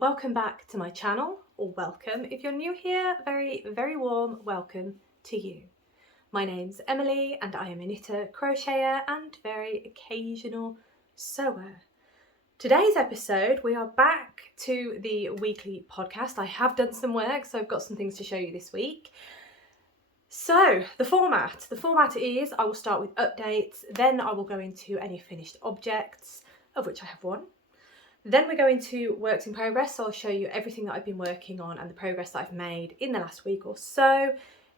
welcome back to my channel, or welcome. If you're new here, very warm welcome to you. My name's Emily and I am a knitter, crocheter and very occasional sewer. Today's episode, we are back to the weekly podcast. I have done some work, so I've got some things to show you this week. So the format is I will start with updates, then I will go into any finished objects, of which I have one. Then we're going to works in progress, so I'll show you everything that I've been working on and the progress that I've made in the last week or so,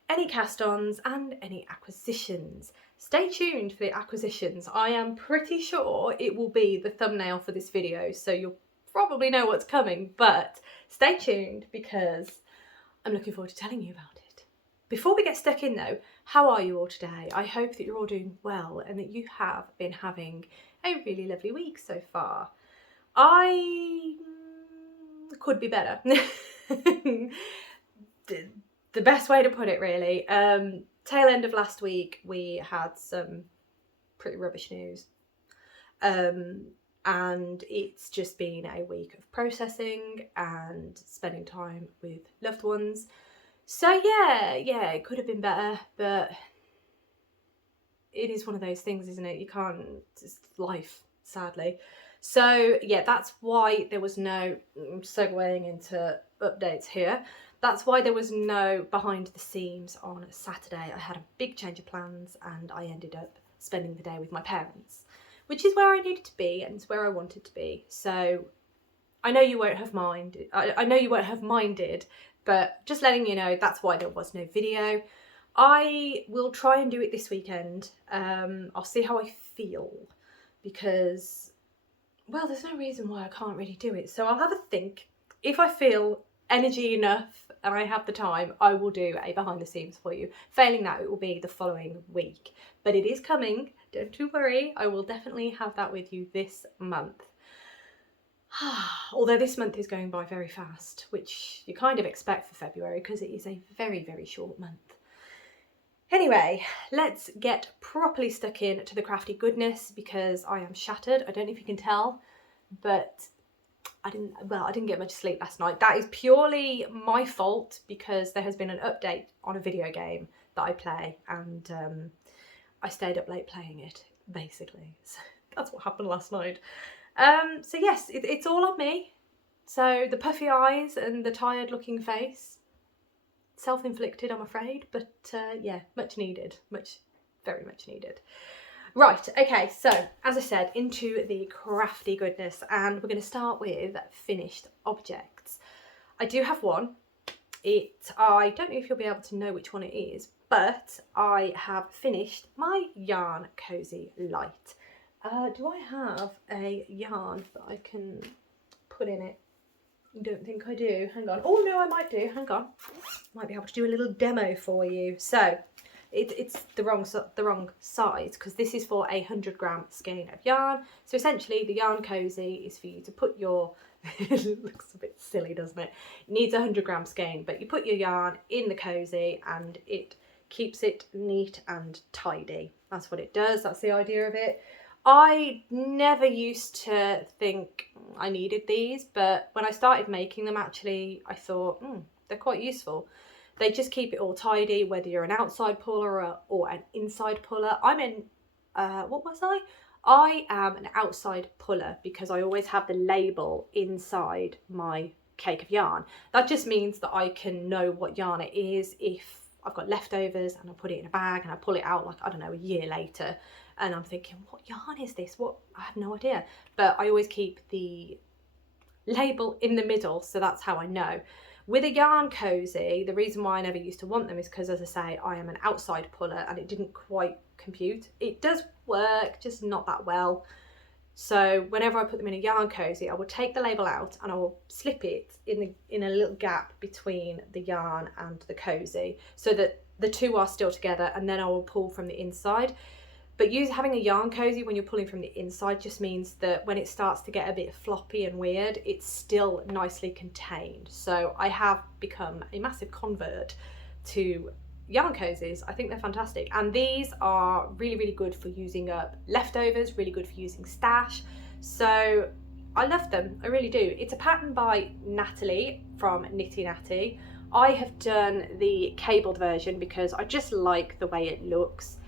any cast-ons and any acquisitions. Stay tuned for the acquisitions. I am pretty sure it will be the thumbnail for this video, so you'll probably know what's coming, but stay tuned because I'm looking forward to telling you about it. Before we get stuck in though, how are you all today? I hope that you're all doing well and that you have been having a really lovely week so far. I could be better. The best way to put it really. Tail end of last week we had some pretty rubbish news. And it's just been a week of processing and spending time with loved ones. So yeah, it could have been better, but it is one of those things, isn't it? You can't, it's life, sadly. So yeah, that's why there was no, I'm segueing into updates here, that's why there was no behind the scenes on Saturday. I had a big change of plans and I ended up spending the day with my parents, which is where I needed to be and it's where I wanted to be. So I know you won't have minded, I know you won't have minded, but just letting you know that's why there was no video. I will try and do it this weekend. I'll see how I feel because, well, there's no reason why I can't really do it. So I'll have a think. If I feel energy enough and I have the time, I will do a behind the scenes for you. Failing that, it will be the following week. But it is coming, don't you worry. I will definitely have that with you this month. Although this month is going by very fast, which you kind of expect for February because it is a very short month. Anyway, let's get properly stuck in to the crafty goodness because I am shattered. I don't know if you can tell, but I didn't get much sleep last night. That is purely my fault because there has been an update on a video game that I play and I stayed up late playing it, basically. So that's what happened last night. So yes, it's all on me. So the puffy eyes and the tired looking face, self-inflicted I'm afraid, but yeah, much needed, very much needed. Right, okay, so as I said, into the crafty goodness, and we're going to start with finished objects. I do have one. I don't know if you'll be able to know which one it is, but I have finished my yarn cozy Lite. Do I have a yarn that I can put in it? I don't think I do. Hang on. Oh no, I might do. Hang on. Might be able to do a little demo for you. So it's the wrong size because this is for a 100-gram skein of yarn. So essentially, the yarn cozy is for you to put your. It looks a bit silly, doesn't it? It needs a 100-gram skein, but you put your yarn in the cozy and it keeps it neat and tidy. That's what it does. That's the idea of it. I never used to think I needed these, but when I started making them, actually, I thought, they're quite useful. They just keep it all tidy, whether you're an outside puller or an inside puller. What was I? I am an outside puller because I always have the label inside my cake of yarn. That just means that I can know what yarn it is if I've got leftovers and I put it in a bag and I pull it out like, I don't know, a year later. And I'm thinking, what yarn is this? What? I have no idea. But I always keep the label in the middle, so that's how I know. With a yarn cozy, the reason why I never used to want them is because, as I say, I am an outside puller and it didn't quite compute. It does work, just not that well. So whenever I put them in a yarn cozy, I will take the label out and I will slip it in a little gap between the yarn and the cozy so that the two are still together, and then I will pull from the inside. But having a yarn cozy when you're pulling from the inside just means that when it starts to get a bit floppy and weird, it's still nicely contained. So I have become a massive convert to yarn cozies. I think they're fantastic. And these are really good for using up leftovers, really good for using stash. So I love them, I really do. It's a pattern by Natalie from Knitty Natty. I have done the cabled version because I just like the way it looks.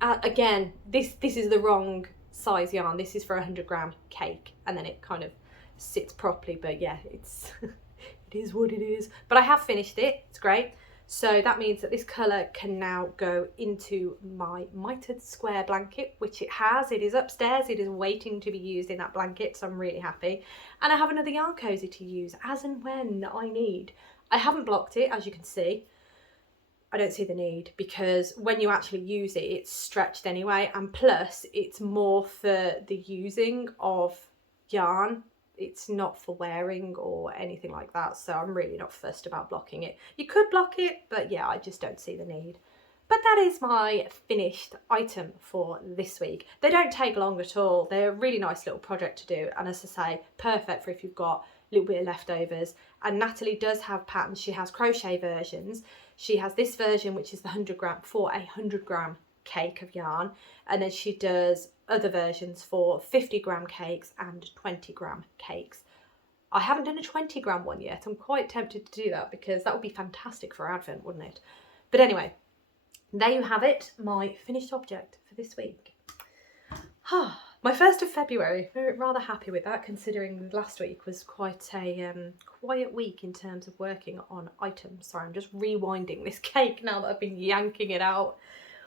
Again, this is the wrong size yarn. This is for a 100-gram cake, and then it kind of sits properly, but yeah, it's it is what it is. But I have finished it, it's great. So that means that this colour can now go into my mitered square blanket, which it has. It is upstairs, it is waiting to be used in that blanket, so I'm really happy. And I have another yarn cozy to use as and when I need. I haven't blocked it, as you can see. I don't see the need, because when you actually use it, it's stretched anyway, and plus it's more for the using of yarn. It's not for wearing or anything like that, so I'm really not fussed about blocking it. You could block it, but yeah, I just don't see the need. But that is my finished item for this week. They don't take long at all. They're a really nice little project to do, and as I say, perfect for if you've got a little bit of leftovers. And Natalie does have patterns. She has crochet versions. She has this version, which is the 100-gram for a 100-gram cake of yarn, and then she does other versions for 50-gram cakes and 20-gram cakes. I haven't done a 20-gram one yet. I'm quite tempted to do that because that would be fantastic for Advent, wouldn't it? But anyway, there you have it, my finished object for this week. My 1st of February, rather happy with that, considering last week was quite a quiet week in terms of working on items. Sorry, I'm just rewinding this cake now that I've been yanking it out.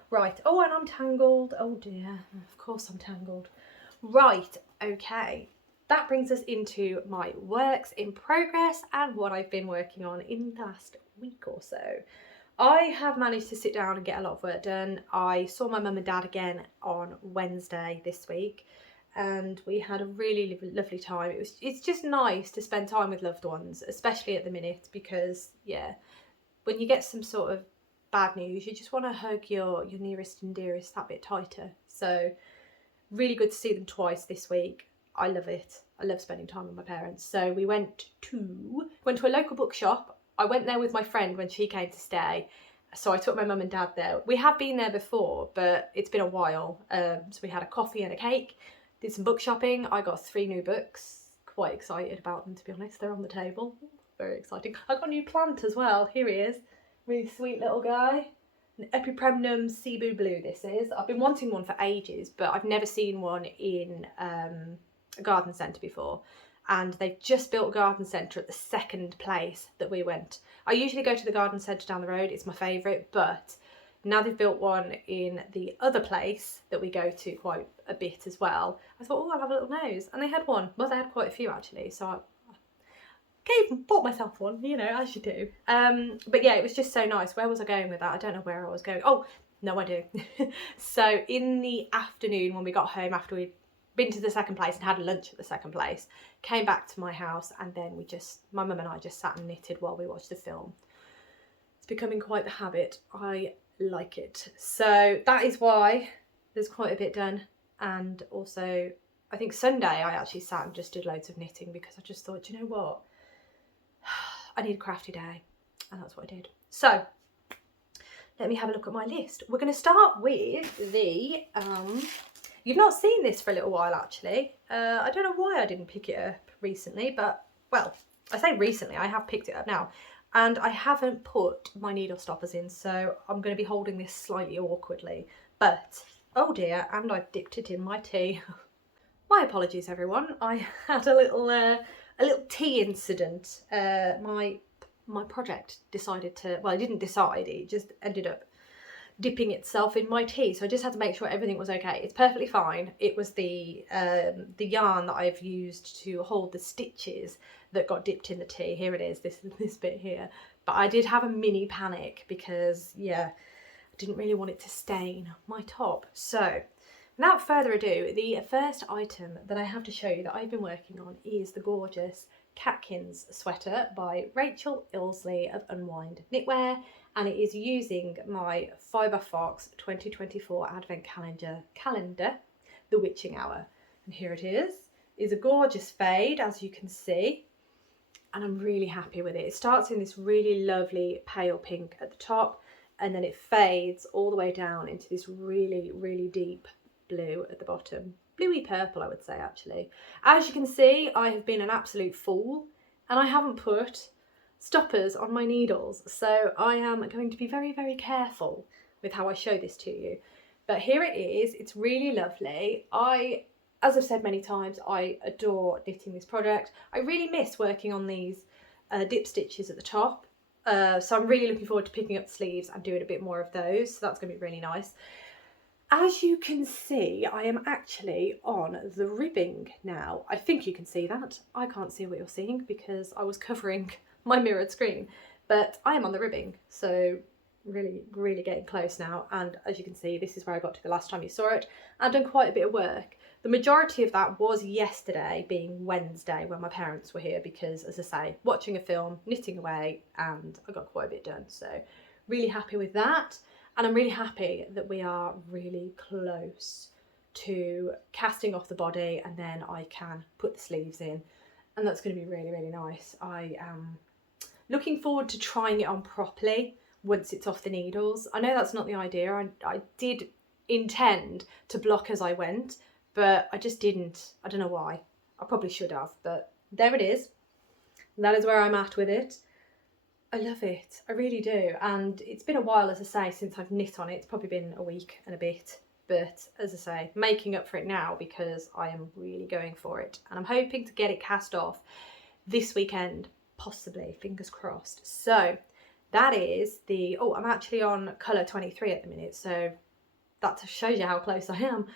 Right, oh, and I'm tangled. Oh dear, of course I'm tangled. Right, okay. That brings us into my works in progress and what I've been working on in the last week or so. I have managed to sit down and get a lot of work done. I saw my mum and dad again on Wednesday this week, and we had a really lovely time. It's just nice to spend time with loved ones, especially at the minute, because yeah, when you get some sort of bad news, you just want to hug your nearest and dearest that bit tighter. So really good to see them twice this week. I love it. I love spending time with my parents. So we went to a local bookshop. I went there with my friend when she came to stay, so I took my mum and dad there. We have been there before, but it's been a while. So we had a coffee and a cake, did some book shopping. I got 3 new books. Quite excited about them, to be honest. They're on the table. Very exciting. I got a new plant as well. Here he is. Really sweet little guy. An Epipremnum Cebu Blue this is. I've been wanting one for ages, but I've never seen one in a garden centre before. And they've just built a garden centre at the second place that we went. I usually go to the garden centre down the road, it's my favourite, but now they've built one in the other place that we go to quite a bit as well. I thought, oh, I'll have a little nose. And they had one. Well, they had quite a few actually, so I bought myself one, you know, as you do. But yeah, it was just so nice. Where was I going with that? I don't know where I was going. Oh, no, I do. So in the afternoon when we got home after we'd been to the second place and had lunch at the second place, came back to my house, and then my mum and I just sat and knitted while we watched the film. It's becoming quite the habit. I like it. So that is why there's quite a bit done. And also I think Sunday I actually sat and just did loads of knitting because I just thought, you know what, I need a crafty day, and that's what I did. So let me have a look at my list. We're going to start with the you've not seen this for a little while actually. I don't know why I didn't pick it up recently, but well, I say recently, I have picked it up now, and I haven't put my needle stoppers in, so I'm going to be holding this slightly awkwardly, but oh dear, and I've dipped it in my tea. My apologies everyone, I had a little tea incident. My project decided to, well, it didn't decide, it just ended up dipping itself in my tea, so I just had to make sure everything was okay. It's perfectly fine. It was the yarn that I've used to hold the stitches that got dipped in the tea. Here it is, this bit here. But I did have a mini panic because, yeah, I didn't really want it to stain my top. So without further ado, the first item that I have to show you that I've been working on is the gorgeous Catkins Sweater by Rachel Ilsley of Unwind Knitwear, and it is using my Fibre Fox 2024 Advent calendar, The Witching Hour. And here it is. It's a gorgeous fade, as you can see, and I'm really happy with it. It starts in this really lovely pale pink at the top, and then it fades all the way down into this really, really deep blue at the bottom. bluey purple, I would say, actually. As you can see, I have been an absolute fool and I haven't put stoppers on my needles. So I am going to be very, very careful with how I show this to you. But here it is. It's really lovely. As I've said many times, I adore knitting this project. I really miss working on these dip stitches at the top. So I'm really looking forward to picking up the sleeves and doing a bit more of those. So that's going to be really nice. As you can see, I am actually on the ribbing now. I think you can see that. I can't see what you're seeing because I was covering my mirrored screen, but I am on the ribbing. So really, really getting close now. And as you can see, this is where I got to the last time you saw it. I've done quite a bit of work. The majority of that was yesterday, being Wednesday, when my parents were here because, as I say, watching a film, knitting away, and I got quite a bit done. So really happy with that. And I'm really happy that we are really close to casting off the body, and then I can put the sleeves in. And that's going to be really, really nice. I am looking forward to trying it on properly once it's off the needles. I know that's not the idea. I did intend to block as I went, but I just didn't. I don't know why. I probably should have, but there it is. That is where I'm at with it. I love it. I really do. And it's been a while, as I say, since I've knit on it. It's probably been a week and a bit. But as I say, making up for it now because I am really going for it. And I'm hoping to get it cast off this weekend, possibly, fingers crossed. So that is the, oh, I'm actually on colour 23 at the minute. So that shows you how close I am.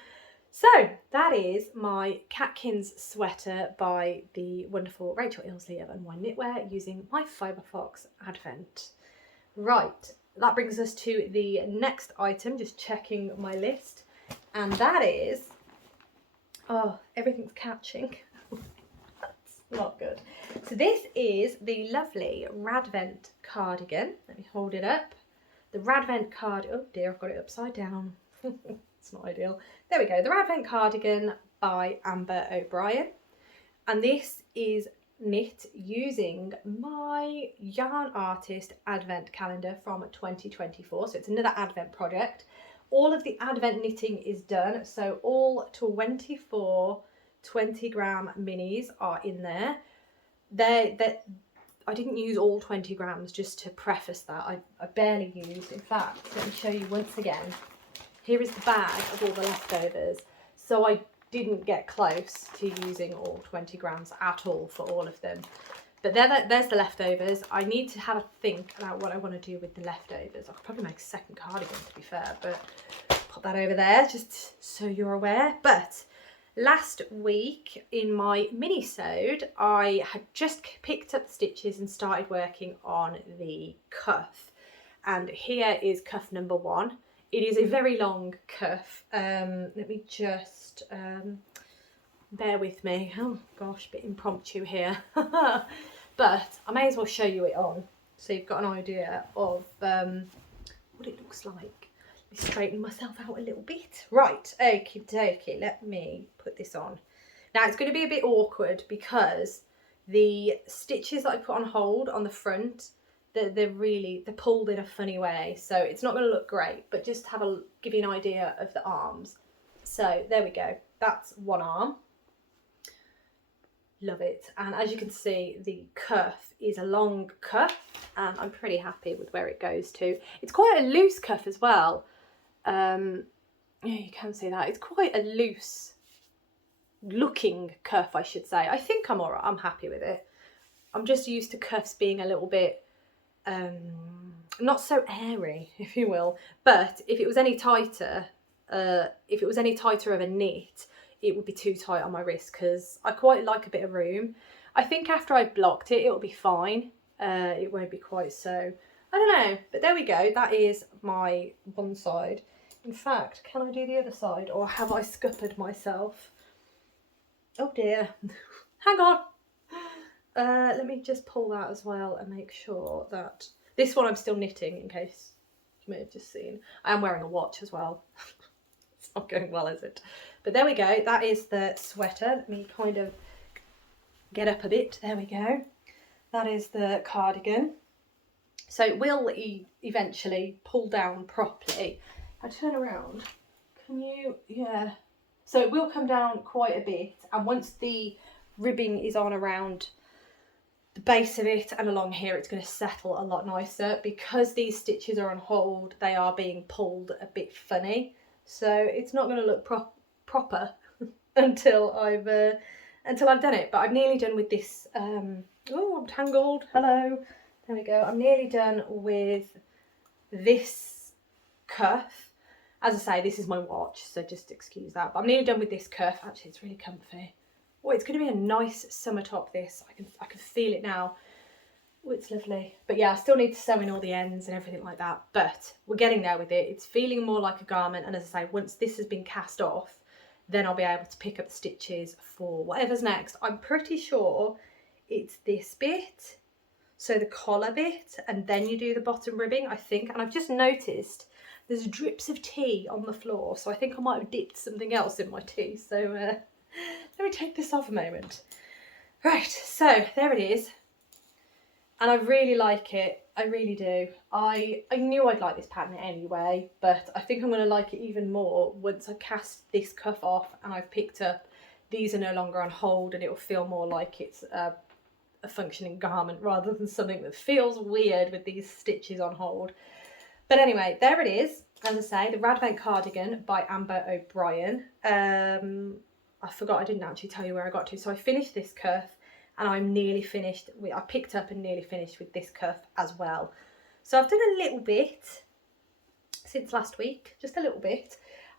So that is my Catkins Sweater by the wonderful Rachel Ilsley of Unwind Knitwear using my Fiberfox Advent. Right, that brings us to the next item, just checking my list. And that is, oh, everything's catching. That's not good. So this is the lovely Radvent Cardigan. Let me hold it up. The Radvent Cardigan, oh dear, I've got it upside down. It's not ideal. There we go, the Radvent Cardigan by Amber O'Brien. And this is knit using my Yarn Artist Advent calendar from 2024. So it's another Advent project. All of the Advent knitting is done. So all 24 20-gram minis are in there. I didn't use all 20 grams, just to preface that. I barely used. In fact, let me show you once again. Here is the bag of all the leftovers. So I didn't get close to using all 20 grams at all for all of them. But there's the leftovers. I need to have a think about what I want to do with the leftovers. I could probably make a second cardigan, to be fair, but put that over there just so you're aware. But last week in my mini-sewed, I had just picked up the stitches and started working on the cuff. And here is cuff number 1. It is a very long cuff. Let me just bear with me. Oh gosh, a bit impromptu here. But I may as well show you it on so you've got an idea of what it looks like. Let me straighten myself out a little bit. Right, okie dokie, let me put this on. Now it's going to be a bit awkward because the stitches that I put on hold on the front, they're pulled in a funny way, so it's not going to look great, but just give you an idea of the arms. So there we go, that's one arm. Love it. And as you can see, the cuff is a long cuff and I'm pretty happy with where it goes to. It's quite a loose cuff as well. Yeah, you can see that. It's quite a loose looking cuff, I should say. I think I'm alright, I'm happy with it. I'm just used to cuffs being a little bit not so airy, if you will, but if it was any tighter of a knit, it would be too tight on my wrist because I quite like a bit of room. I think after I've blocked it, it'll be fine. It won't be quite so, I don't know, but there we go. That is my one side. In fact, can I do the other side or have I scuppered myself? Oh dear, hang on. Let me just pull that as well and make sure that this one I'm still knitting, in case you may have just seen. I am wearing a watch as well. It's not going well, is it? But there we go. That is the sweater. Let me kind of get up a bit. There we go. That is the cardigan. So it will eventually pull down properly. If I turn around, can you, yeah, So it will come down quite a bit, and once the ribbing is on around the base of it and along here, it's going to settle a lot nicer. Because these stitches are on hold, they are being pulled a bit funny, so it's not going to look proper until I've done it. But I'm nearly done with this. Oh, I'm tangled. Hello. There we go. I'm nearly done with this cuff. As I say, this is my watch, so just excuse that. But I'm nearly done with this cuff. Actually, it's really comfy. Oh, it's going to be a nice summer top, this. I can feel it now. Oh, it's lovely. But yeah, I still need to sew in all the ends and everything like that. But we're getting there with it. It's feeling more like a garment. And as I say, once this has been cast off, then I'll be able to pick up the stitches for whatever's next. I'm pretty sure it's this bit. So the collar bit, and then you do the bottom ribbing, I think. And I've just noticed there's drips of tea on the floor, so I think I might have dipped something else in my tea. So let me take this off a moment. Right, so there it is. And I really like it. I really do. I knew I'd like this pattern anyway, but I think I'm going to like it even more once I cast this cuff off and I've picked up. These are no longer on hold, and it will feel more like it's a functioning garment rather than something that feels weird with these stitches on hold. But anyway, there it is. As I say, the Radvent Cardigan by Amber O'Brien. I forgot, I didn't actually tell you where I got to. So I finished this cuff, and I'm nearly finished. I picked up and nearly finished with this cuff as well. So I've done a little bit since last week, just a little bit.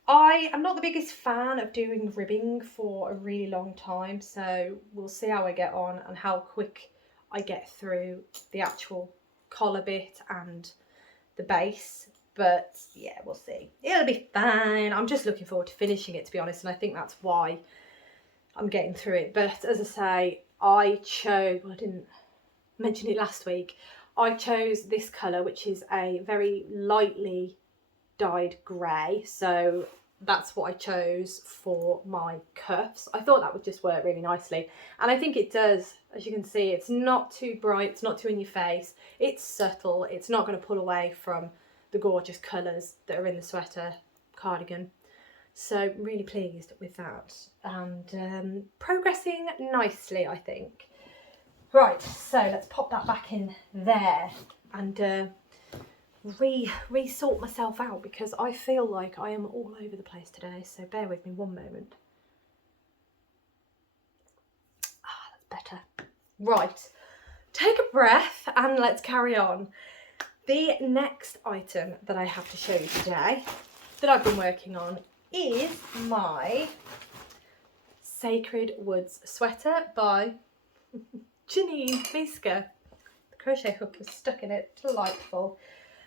I am not the biggest fan of doing ribbing for a really long time, so we'll see how I get on and how quick I get through the actual collar bit and the base. But yeah, we'll see. It'll be fine. I'm just looking forward to finishing it, to be honest, and I think that's why I'm getting through it. But as I say, I chose, well, I didn't mention it last week, I chose this colour, which is a very lightly dyed grey, so that's what I chose for my cuffs. I thought that would just work really nicely, and I think it does. As you can see, it's not too bright, it's not too in your face, it's subtle, it's not going to pull away from the gorgeous colours that are in the sweater cardigan. So really pleased with that, and progressing nicely, I think. Right, so let's pop that back in there and re-sort myself out, because I feel like I am all over the place today, so bear with me one moment. That's better. Right, take a breath and let's carry on. The next item that I have to show you today that I've been working on is my Sacred Woods sweater by Janine Miska. The crochet hook was stuck in it, delightful.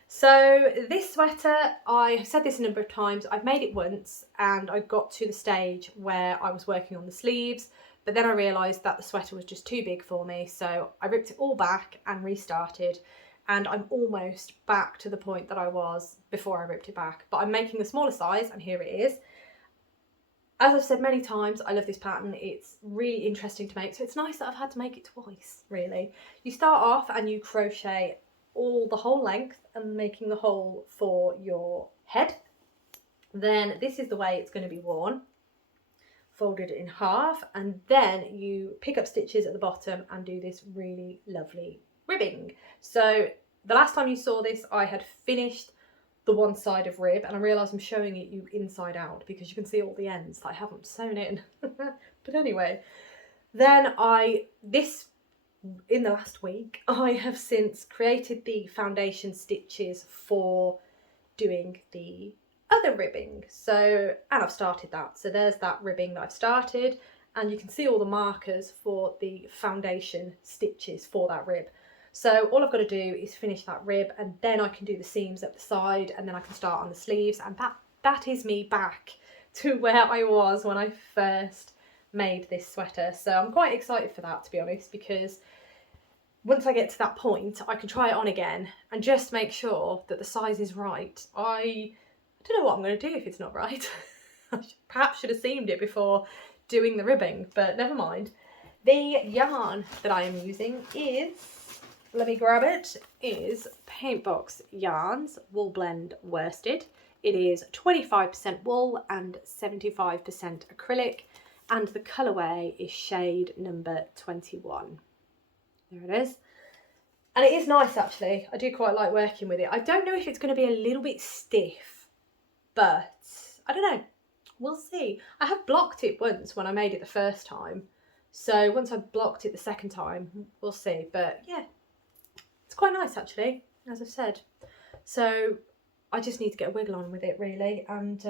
So this sweater, I have said this a number of times, I've made it once and I got to the stage where I was working on the sleeves, but then I realised that the sweater was just too big for me, so I ripped it all back and restarted, and I'm almost back to the point that I was before I ripped it back, but I'm making the smaller size, and here it is. As I've said many times, I love this pattern. It's really interesting to make, so it's nice that I've had to make it twice, really. You start off and you crochet the whole length and making the hole for your head. Then this is the way it's going to be worn, folded in half, and then you pick up stitches at the bottom and do this really lovely ribbing. So the last time you saw this, I had finished the one side of rib, and I realise I'm showing it you inside out because you can see all the ends that I haven't sewn in. But anyway, then in the last week, I have since created the foundation stitches for doing the other ribbing. So, and I've started that. So there's that ribbing that I've started, and you can see all the markers for the foundation stitches for that rib. So all I've got to do is finish that rib, and then I can do the seams up the side, and then I can start on the sleeves, and that is me back to where I was when I first made this sweater. So I'm quite excited for that, to be honest, because once I get to that point, I can try it on again and just make sure that the size is right. I don't know what I'm going to do if it's not right. I perhaps should have seamed it before doing the ribbing, but never mind. The yarn that I am using is, let me grab it, is Paintbox Yarns Wool Blend Worsted It is 25% wool and 75% acrylic, and the colourway is shade number 21. There it is. And it is nice actually. I do quite like working with it. I don't know if it's going to be a little bit stiff, but I don't know. We'll see. I have blocked it once when I made it the first time. So once I've blocked it the second time, we'll see. But yeah, it's quite nice actually, as I've said. So I just need to get a wiggle on with it really and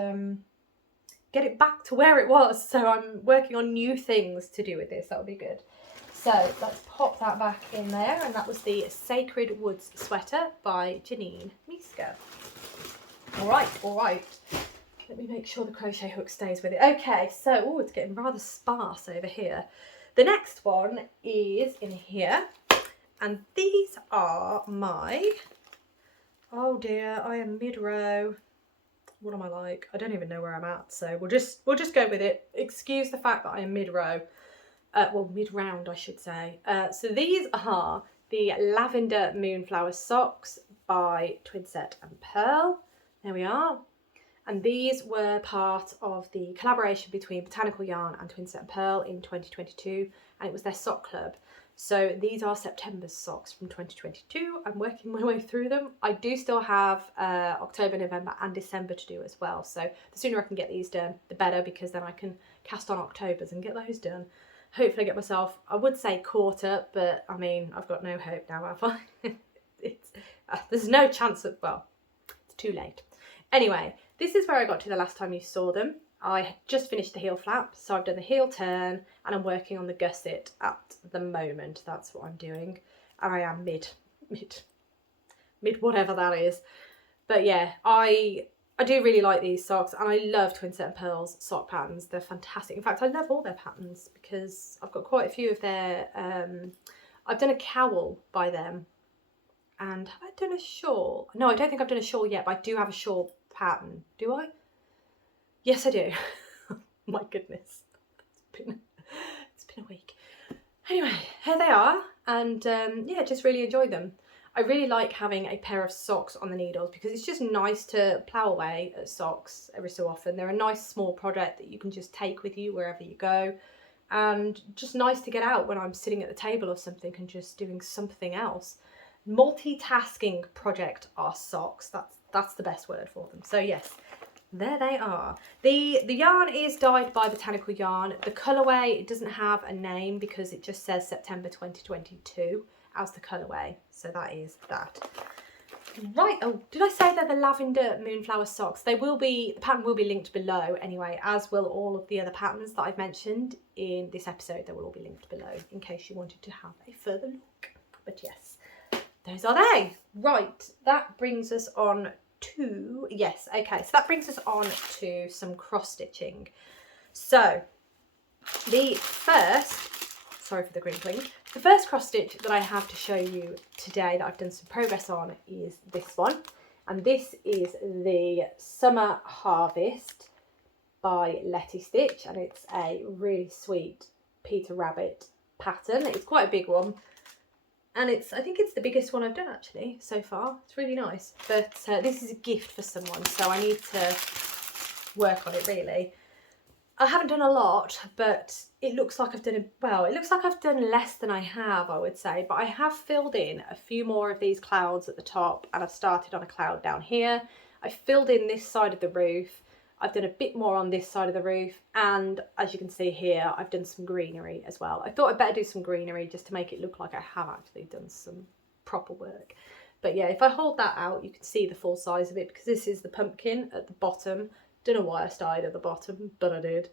get it back to where it was. So I'm working on new things to do with this. That'll be good. So let's pop that back in there. And that was the Sacred Woods Sweater by Janine Miska. All right. Let me make sure the crochet hook stays with it. Okay, so, oh, it's getting rather sparse over here. The next one is in here. And these are my, oh dear, I am mid-row. What am I like? I don't even know where I'm at. So we'll just go with it. Excuse the fact that I am mid-row. Well, mid-round, I should say. So these are the Lavender Moonflower socks by Twinset and Pearl. There we are. And these were part of the collaboration between Botanical Yarn and Twinset and Pearl in 2022, and it was their sock club. So these are September's socks from 2022. I'm working my way through them. I do still have October, November and December to do as well. So the sooner I can get these done, the better, because then I can cast on October's and get those done. Hopefully get myself, I would say caught up, but I mean, I've got no hope now, have I? There's no chance of, well, it's too late. Anyway, this is where I got to the last time you saw them. I had just finished the heel flap, so I've done the heel turn and I'm working on the gusset at the moment. That's what I'm doing. And I am mid whatever that is. But yeah, I do really like these socks, and I love Twinset and Pearl's sock patterns. They're fantastic. In fact, I love all their patterns because I've got quite a few of their, I've done a cowl by them. And have I done a shawl? No, I don't think I've done a shawl yet, but I do have a shawl pattern. Do I? Yes, I do. My goodness. It's been a week. Anyway, here they are. And yeah, just really enjoy them. I really like having a pair of socks on the needles because it's just nice to plough away at socks every so often. They're a nice small project that you can just take with you wherever you go. And just nice to get out when I'm sitting at the table or something and just doing something else. Multitasking project are socks. That's the best word for them. So yes, there they are. The yarn is dyed by Botanical Yarn. The colourway, it doesn't have a name because it just says September 2022 as the colourway. So that is that. Right, oh, did I say they're the Lavender Moonflower socks? They will be, the pattern will be linked below anyway, as will all of the other patterns that I've mentioned in this episode. They will all be linked below in case you wanted to have a further look. But yes, those are they. Right, that brings us on to, yes, okay, so that brings us on to some cross stitching. So the first, sorry for the crinkling, the first cross stitch that I have to show you today that I've done some progress on is this one, and this is the Summer Harvest by Letty Stitch, and it's a really sweet Peter Rabbit pattern. It's quite a big one, and it's, I think it's the biggest one I've done actually so far. It's really nice, but this is a gift for someone, so I need to work on it really. I haven't done a lot, but it looks like I've done, well, it looks like I've done less than I have, I would say, but I have filled in a few more of these clouds at the top, and I've started on a cloud down here. I filled in this side of the roof. I've done a bit more on this side of the roof, and as you can see here, I've done some greenery as well. I thought I'd better do some greenery just to make it look like I have actually done some proper work. But yeah, if I hold that out, you can see the full size of it, because this is the pumpkin at the bottom. Don't know why I started at the bottom, but I did.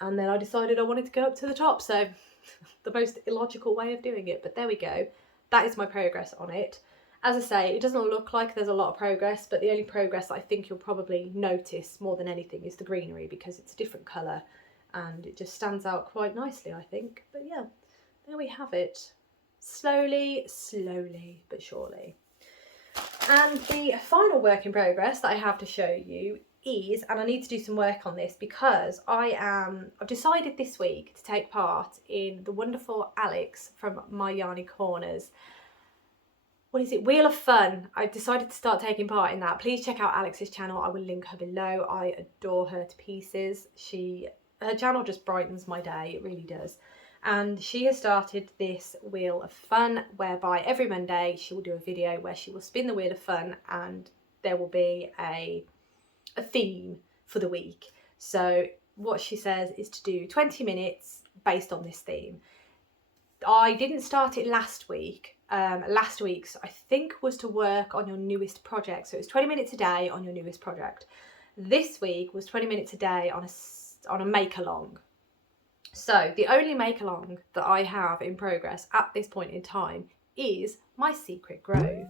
And then I decided I wanted to go up to the top, so the most illogical way of doing it, but there we go. That is my progress on it. As I say, it doesn't look like there's a lot of progress, but the only progress I think you'll probably notice more than anything is the greenery, because it's a different colour and it just stands out quite nicely, I think. But yeah, there we have it. Slowly, slowly, but surely. And the final work in progress that I have to show you is, and I need to do some work on this because I've decided this week to take part in the wonderful Alex from My Yarny Corners what is it, Wheel of Fun. I've decided to start taking part in that. Please check out Alex's channel. I will link her below. I adore her to pieces. Her channel just brightens my day, it really does. And she has started this Wheel of Fun whereby every Monday she will do a video where she will spin the Wheel of Fun and there will be a theme for the week. So what she says is to do 20 minutes based on this theme. I didn't start it last week. Last week's, I think, was to work on your newest project. So it was 20 minutes a day on your newest project. This week was 20 minutes a day on a make-along. So the only make-along that I have in progress at this point in time is my Secret Grove.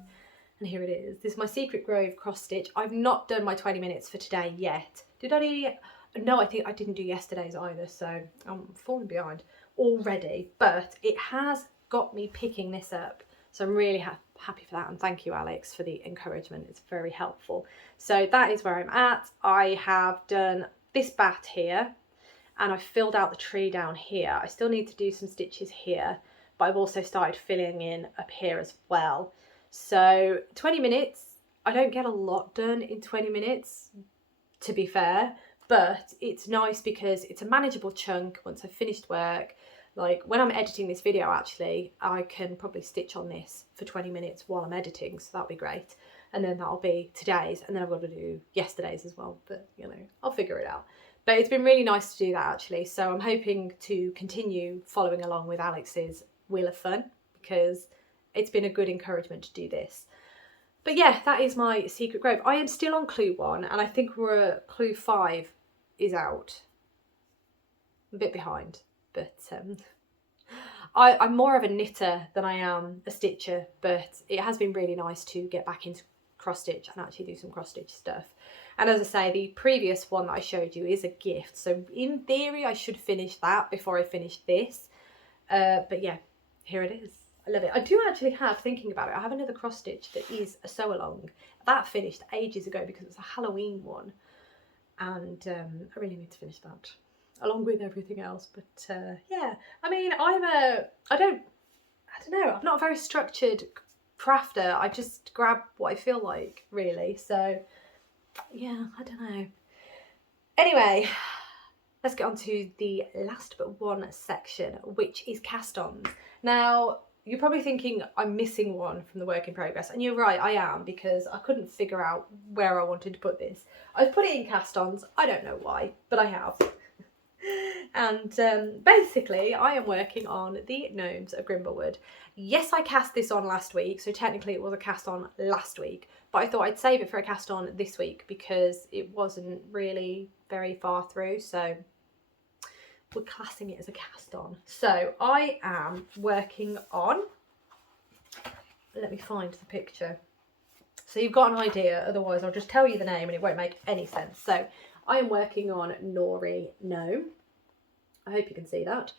And here it is. This is my Secret Grove cross stitch. I've not done my 20 minutes for today yet. Did I do? No, I think I didn't do yesterday's either. So I'm falling behind already. But it has got me picking this up. So I'm really happy for that. And thank you, Alex, for the encouragement. It's very helpful. So that is where I'm at. I have done this bat here. And I've filled out the tree down here. I still need to do some stitches here. But I've also started filling in up here as well. So 20 minutes, I don't get a lot done in 20 minutes, to be fair, but it's nice because it's a manageable chunk once I've finished work. Like when I'm editing this video, actually, I can probably stitch on this for 20 minutes while I'm editing, so that'll be great. And then that'll be today's, and then I've got to do yesterday's as well, but you know, I'll figure it out. But it's been really nice to do that actually, so I'm hoping to continue following along with Alex's Wheel of Fun because it's been a good encouragement to do this. But yeah, that is my Secret Grove. I am still on clue 1 and I think clue 5 is out. I'm a bit behind, but I'm more of a knitter than I am a stitcher, but it has been really nice to get back into cross stitch and actually do some cross stitch stuff. And as I say, the previous one that I showed you is a gift. So in theory, I should finish that before I finish this. But yeah, here it is. I love it. I do actually have, thinking about it, I have another cross stitch that is a sew along. That finished ages ago because it's a Halloween one. And I really need to finish that along with everything else. But yeah, I mean, I don't know, I'm not a very structured crafter. I just grab what I feel like, really. So yeah, I don't know. Anyway, let's get on to the last but one section, which is cast-ons. Now, you're probably thinking I'm missing one from the work in progress, and you're right, I am, because I couldn't figure out where I wanted to put this. I've put it in cast-ons, I don't know why, but I have. And basically, I am working on the Gnomes of Grimblewood. Yes, I cast this on last week, so technically it was a cast-on last week, but I thought I'd save it for a cast-on this week because it wasn't really very far through, so we're classing it as a cast on. So I am working on, let me find the picture. So you've got an idea, otherwise I'll just tell you the name and it won't make any sense. So I am working on Gnorri Gnome. I hope you can see that.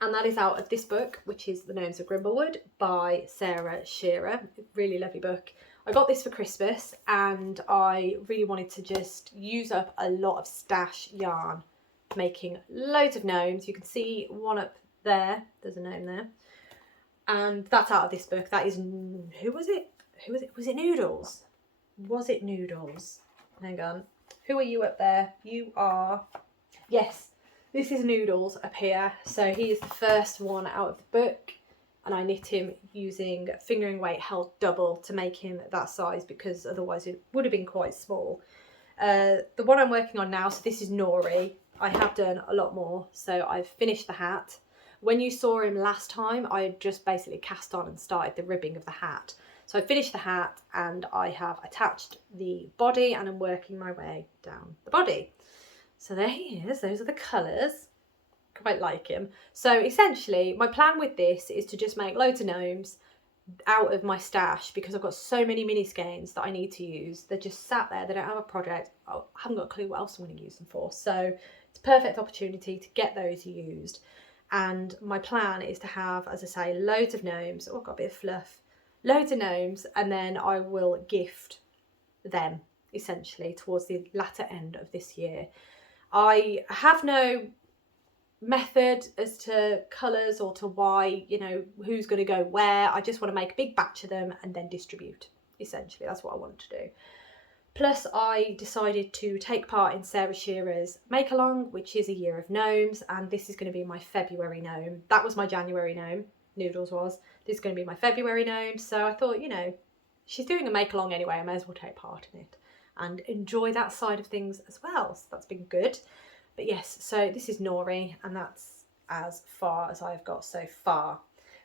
And that is out of this book, which is The Gnomes of Grimblewood by Sarah Shearer. Really lovely book. I got this for Christmas and I really wanted to just use up a lot of stash yarn, making loads of gnomes. You can see one up there, there's a gnome there, and that's out of this book. That is, who was it? Was it Noodles? Was it Noodles? Hang on, who are you up there? You are, yes, this is Noodles up here. So he is the first one out of the book, and I knit him using fingering weight held double to make him that size because otherwise it would have been quite small. The one I'm working on now, so this is Gnorri. I have done a lot more, so I've finished the hat. When you saw him last time, I had just basically cast on and started the ribbing of the hat. So I finished the hat and I have attached the body and I'm working my way down the body. So there he is, those are the colours. Quite like him. So essentially, my plan with this is to just make loads of gnomes out of my stash because I've got so many mini skeins that I need to use. They're just sat there, they don't have a project. I haven't got a clue what else I'm going to use them for. So it's a perfect opportunity to get those used. And my plan is to have, as I say, loads of gnomes. Oh, I've got a bit of fluff. Loads of gnomes, and then I will gift them essentially towards the latter end of this year. I have no method as to colours or to why, you know, who's going to go where. I just want to make a big batch of them and then distribute. Essentially, that's what I want to do. Plus, I decided to take part in Sarah Shearer's Make Along, which is a year of gnomes, and this is going to be my February gnome. That was my January gnome, Noodles was. This is going to be my February gnome, so I thought, you know, she's doing a Make Along anyway, I may as well take part in it and enjoy that side of things as well, so that's been good. But yes, so this is Gnorri, and that's as far as I've got so far.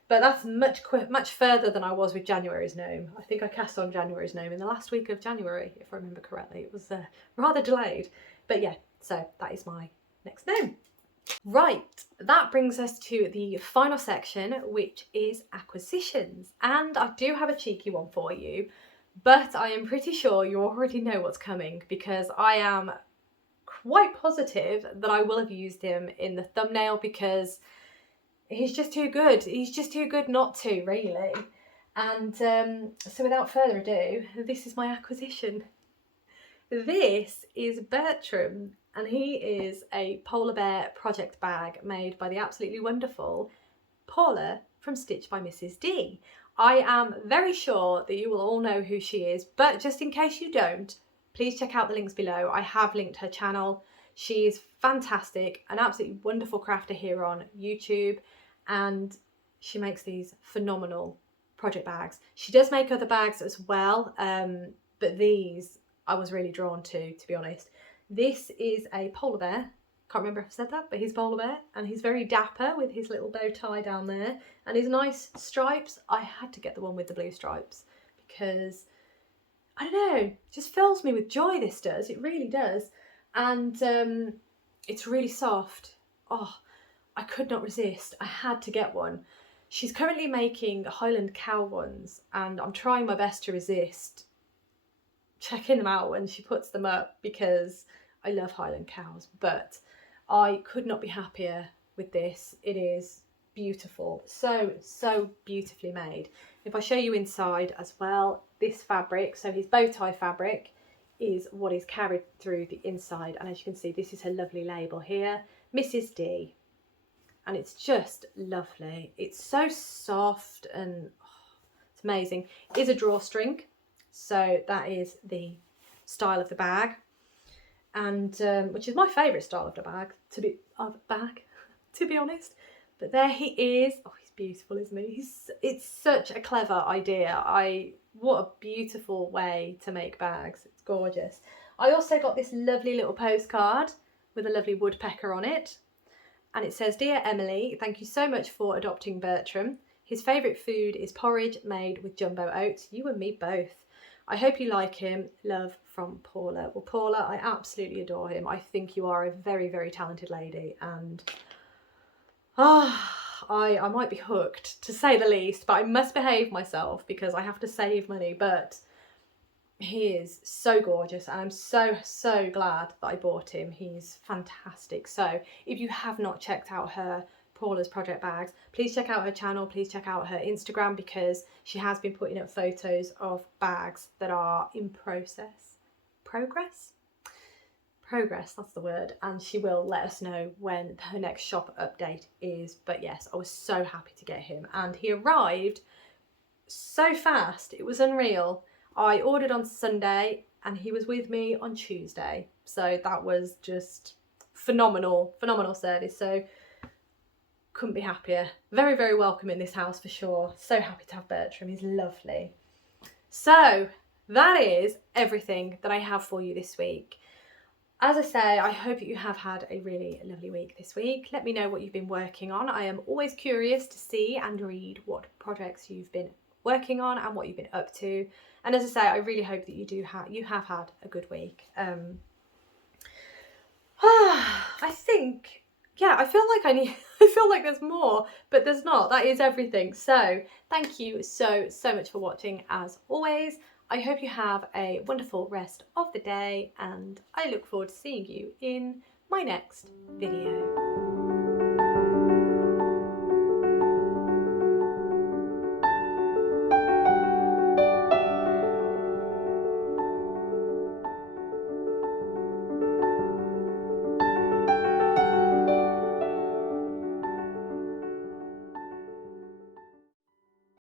But that's much further than I was with January's gnome. I think I cast on January's gnome in the last week of January, if I remember correctly. It was rather delayed. But yeah, so that is my next gnome. Right, that brings us to the final section, which is acquisitions. And I do have a cheeky one for you, but I am pretty sure you already know what's coming, because I am quite positive that I will have used him in the thumbnail, because he's just too good. He's just too good not to, really. And so without further ado, this is my acquisition. This is Bertram, and he is a polar bear project bag made by the absolutely wonderful Paula from Stitch by Mrs. D. I am very sure that you will all know who she is, but just in case you don't, please check out the links below. I have linked her channel. She is fantastic, an absolutely wonderful crafter here on YouTube, and she makes these phenomenal project bags. She does make other bags as well, but these I was really drawn to be honest. This is a polar bear. Can't remember if I said that, but he's polar bear, and he's very dapper with his little bow tie down there and his nice stripes. I had to get the one with the blue stripes because, I don't know, it just fills me with joy, this does. It really does. And it's really soft. Oh, I could not resist. I had to get one. She's currently making Highland cow ones, and I'm trying my best to resist checking them out when she puts them up because I love Highland cows, but I could not be happier with this. It is beautiful. So beautifully made. If I show you inside as well, this fabric, so his bow tie fabric, is what is carried through the inside, and as you can see, this is her lovely label here, Mrs. D, and it's just lovely. It's so soft and it's amazing. It is a drawstring, so that is the style of the bag, and which is my favourite style of the bag, to be honest. But there he is. Oh, he's beautiful, isn't he? It's such a clever idea. What a beautiful way to make bags. It's gorgeous. I also got this lovely little postcard with a lovely woodpecker on it. And it says, "Dear Emily, thank you so much for adopting Bertram. His favourite food is porridge made with jumbo oats. You and me both. I hope you like him. Love, from Paula." Well, Paula, I absolutely adore him. I think you are a very, very talented lady, and I might be hooked, to say the least, but I must behave myself because I have to save money. But he is so gorgeous, and I'm so glad that I bought him. He's fantastic. So if you have not checked out Paula's project bags, please check out her channel, please check out her Instagram, because she has been putting up photos of bags that are in progress, that's the word, and she will let us know when her next shop update is. But yes, I was so happy to get him, and he arrived so fast, it was unreal. I ordered on Sunday and he was with me on Tuesday, so that was just phenomenal service. So couldn't be happier. Very, very welcome in this house for sure. So happy to have Bertram, he's lovely. So that is everything that I have for you this week. As I say, I hope that you have had a really lovely week this week. Let me know what you've been working on. I am always curious to see and read what projects you've been working on and what you've been up to. And as I say, I really hope that you have had a good week. I think, yeah, I feel like there's more, but there's not. That is everything. So thank you so much for watching as always. I hope you have a wonderful rest of the day, and I look forward to seeing you in my next video.